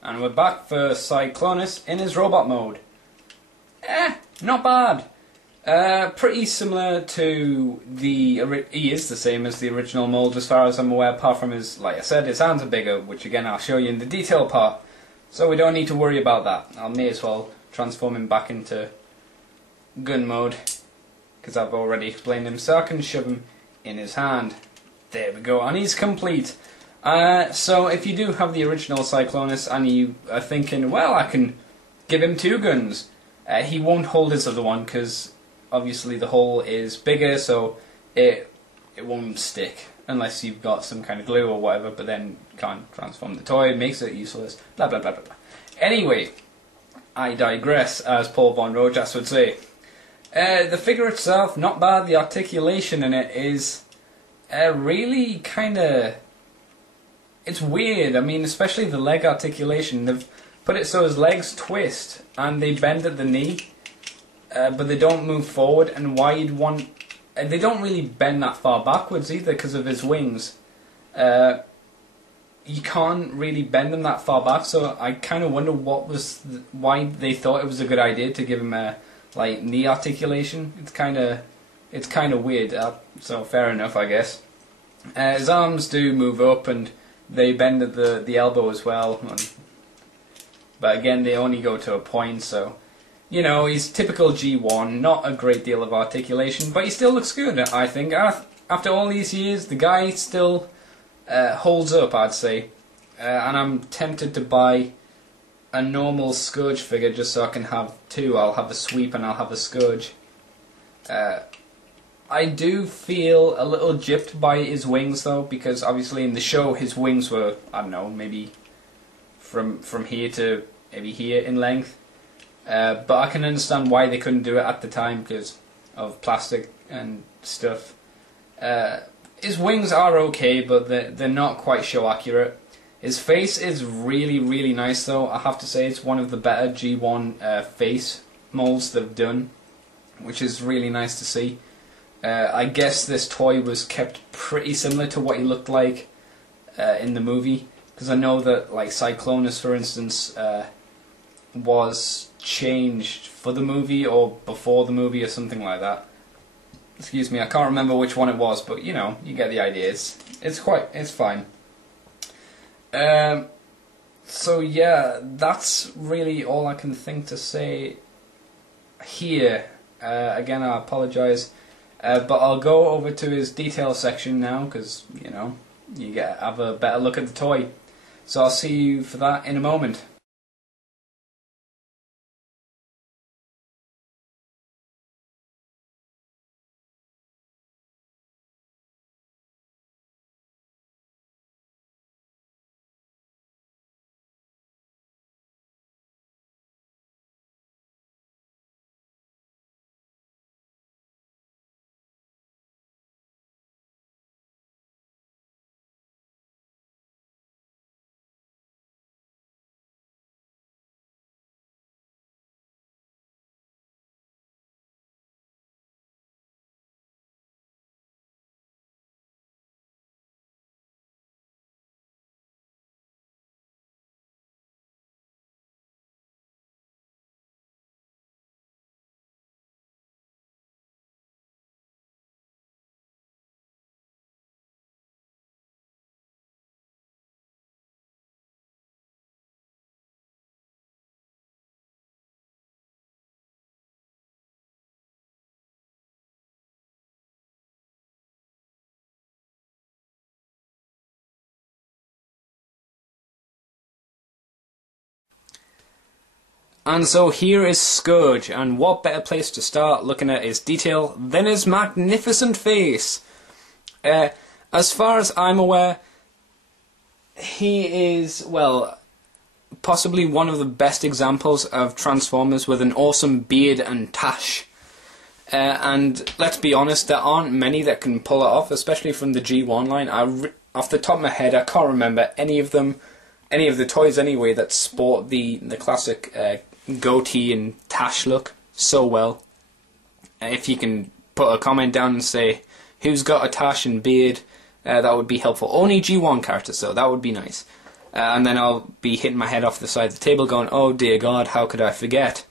And we're back for Cyclonus in his robot mode. Not bad. Pretty similar to the... He is the same as the original mold as far as I'm aware, apart from his, like I said, his hands are bigger, which again I'll show you in the detail part. So we don't need to worry about that. I may as well transform him back into gun mode, because I've already explained him, so I can shove him in his hand. There we go, and he's complete. So if you do have the original Cyclonus and you are thinking, well, I can give him two guns, he won't hold his other one because obviously the hole is bigger, so it won't stick unless you've got some kind of glue or whatever, but then can't transform the toy, makes it useless, blah blah blah blah blah. Anyway, I digress, as Paul von Rojas would say. The figure itself, not bad. The articulation in it is really kinda... It's weird. I mean, especially the leg articulation. They've put it so his legs twist and they bend at the knee, but they don't move forward. And why you'd want... They don't really bend that far backwards either because of his wings. You can't really bend them that far back, so I kind of wonder why they thought it was a good idea to give him a knee articulation. It's kind of weird. So fair enough, I guess. His arms do move up and they bend at the elbow as well, but again they only go to a point, so you know, he's typical G1, not a great deal of articulation, but he still looks good, I think. After all these years, the guy still holds up, I'd say, and I'm tempted to buy a normal Scourge figure just so I can have two. I'll have a Sweep and I'll have a Scourge. I do feel a little gypped by his wings though, because obviously in the show his wings were, I don't know, maybe from here to maybe here in length. But I can understand why they couldn't do it at the time because of plastic and stuff. His wings are okay, but they're not quite show accurate. His face is really, really nice though. I have to say it's one of the better G1 face molds they've done, which is really nice to see. I guess this toy was kept pretty similar to what he looked like in the movie, because I know that like Cyclonus, for instance, was changed for the movie or before the movie or something like that. Excuse me, I can't remember which one it was, but you know, you get the idea. It's fine. So yeah, that's really all I can think to say here. Again, I apologise. But I'll go over to his detail section now, because, you know, you have a better look at the toy. So I'll see you for that in a moment. And so here is Scourge, and what better place to start looking at his detail than his magnificent face. As far as I'm aware, he is, well, possibly one of the best examples of Transformers with an awesome beard and tash. And let's be honest, there aren't many that can pull it off, especially from the G1 line. Off the top of my head, I can't remember any of them, any of the toys anyway, that sport the classic goatee and tash look so well. If you can put a comment down and say who's got a tash and beard, that would be helpful. Only G1 characters though, that would be nice. and then I'll be hitting my head off the side of the table going, oh dear God, how could I forget?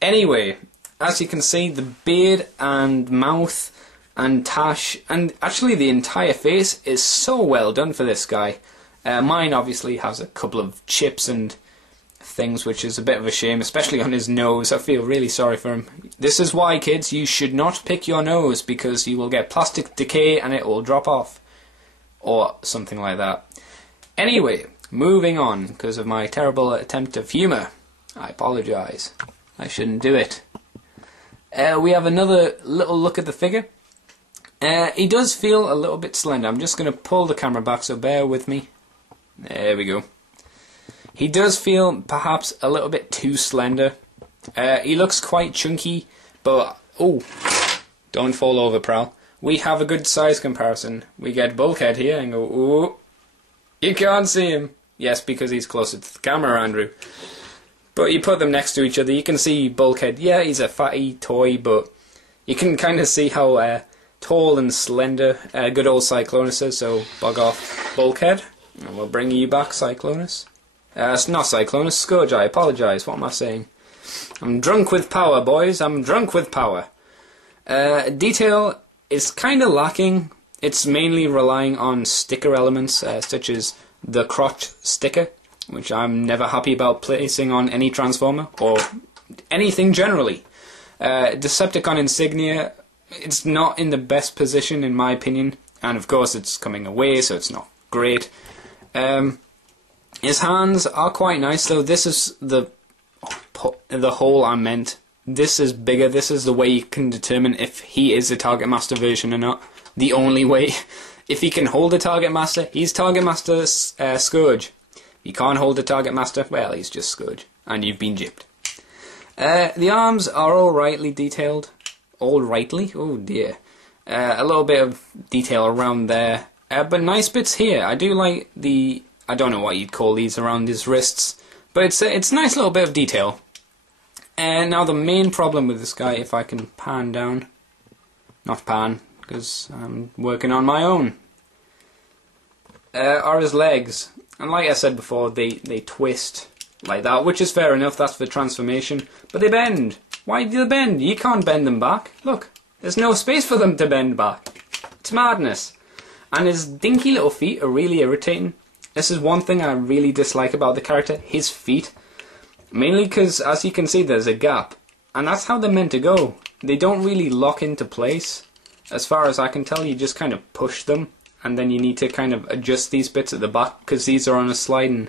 Anyway, as you can see, the beard and mouth and tash, and actually the entire face is so well done for this guy. Mine obviously has a couple of chips and things, which is a bit of a shame, especially on his nose. I feel really sorry for him. This is why, kids, you should not pick your nose, because you will get plastic decay and it will drop off. Or something like that. Anyway, moving on, because of my terrible attempt of humour. I apologise. I shouldn't do it. We have another little look at the figure. He does feel a little bit slender. I'm just going to pull the camera back, so bear with me. There we go. He does feel perhaps a little bit too slender. He looks quite chunky, but... oh, don't fall over, Prowl. We have a good size comparison. We get Bulkhead here and go, ooh, you can't see him. Yes, because he's closer to the camera, Andrew. But you put them next to each other, you can see Bulkhead. Yeah, he's a fatty toy, but you can kind of see how tall and slender good old Cyclonus is, so bug off, Bulkhead. And we'll bring you back, Cyclonus. It's not Cyclonus, Scourge, I apologise. What am I saying? I'm drunk with power, boys. I'm drunk with power. Detail is kind of lacking. It's mainly relying on sticker elements, such as the crotch sticker, which I'm never happy about placing on any Transformer, or anything generally. Decepticon insignia, it's not in the best position in my opinion, and of course it's coming away, so it's not great. His hands are quite nice, though. This is the hole I meant. This is bigger. This is the way you can determine if he is a Targetmaster version or not. The only way. If he can hold a Targetmaster, he's Targetmaster Scourge. If he can't hold a Targetmaster, well, he's just Scourge. And you've been gypped. The arms are all rightly detailed. All rightly? Oh dear. A little bit of detail around there. But nice bits here. I do like the... I don't know what you'd call these around his wrists. But it's a nice little bit of detail. And now the main problem with this guy, if I can pan down, not pan, because I'm working on my own, are his legs. And like I said before, they twist like that, which is fair enough, that's for transformation, but they bend. Why do they bend? You can't bend them back. Look, there's no space for them to bend back. It's madness. And his dinky little feet are really irritating. This is one thing I really dislike about the character, his feet. Mainly because, as you can see, there's a gap. And that's how they're meant to go. They don't really lock into place. As far as I can tell, you just kind of push them. And then you need to kind of adjust these bits at the back, because these are on a sliding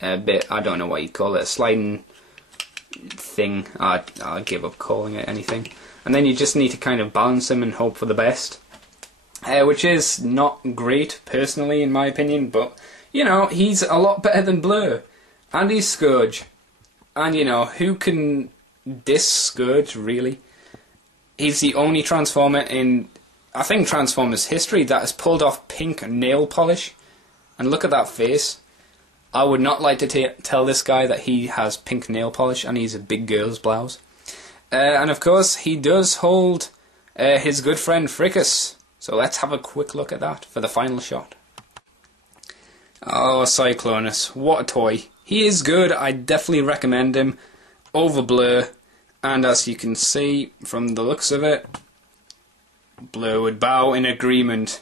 bit. I don't know what you call it. A sliding thing. I'll give up calling it anything. And then you just need to kind of balance them and hope for the best. Which is not great, personally, in my opinion. But, you know, he's a lot better than Blur. And he's Scourge. And, you know, who can diss Scourge, really? He's the only Transformer in, I think, Transformers history that has pulled off pink nail polish. And look at that face. I would not like to tell this guy that he has pink nail polish and he's a big girl's blouse. And, of course, he does hold his good friend Fracas. So let's have a quick look at that for the final shot. Oh, Cyclonus, what a toy. He is good, I definitely recommend him over Blur, and as you can see from the looks of it, Blur would bow in agreement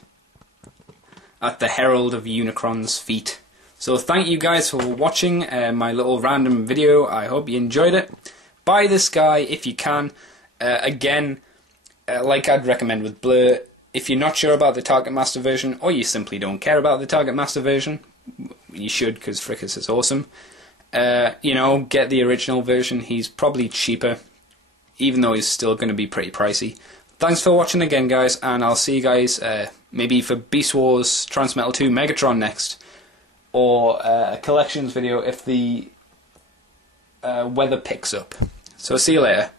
at the Herald of Unicron's feet. So thank you guys for watching my little random video. I hope you enjoyed it. Buy this guy if you can. Again, like I'd recommend with Blur, if you're not sure about the Targetmaster version, or you simply don't care about the Targetmaster version, you should, because Fracas is awesome. You know, get the original version. He's probably cheaper, even though he's still going to be pretty pricey. Thanks for watching again, guys, and I'll see you guys maybe for Beast Wars Transmetal 2 Megatron next, or a collections video if the weather picks up. So see you later.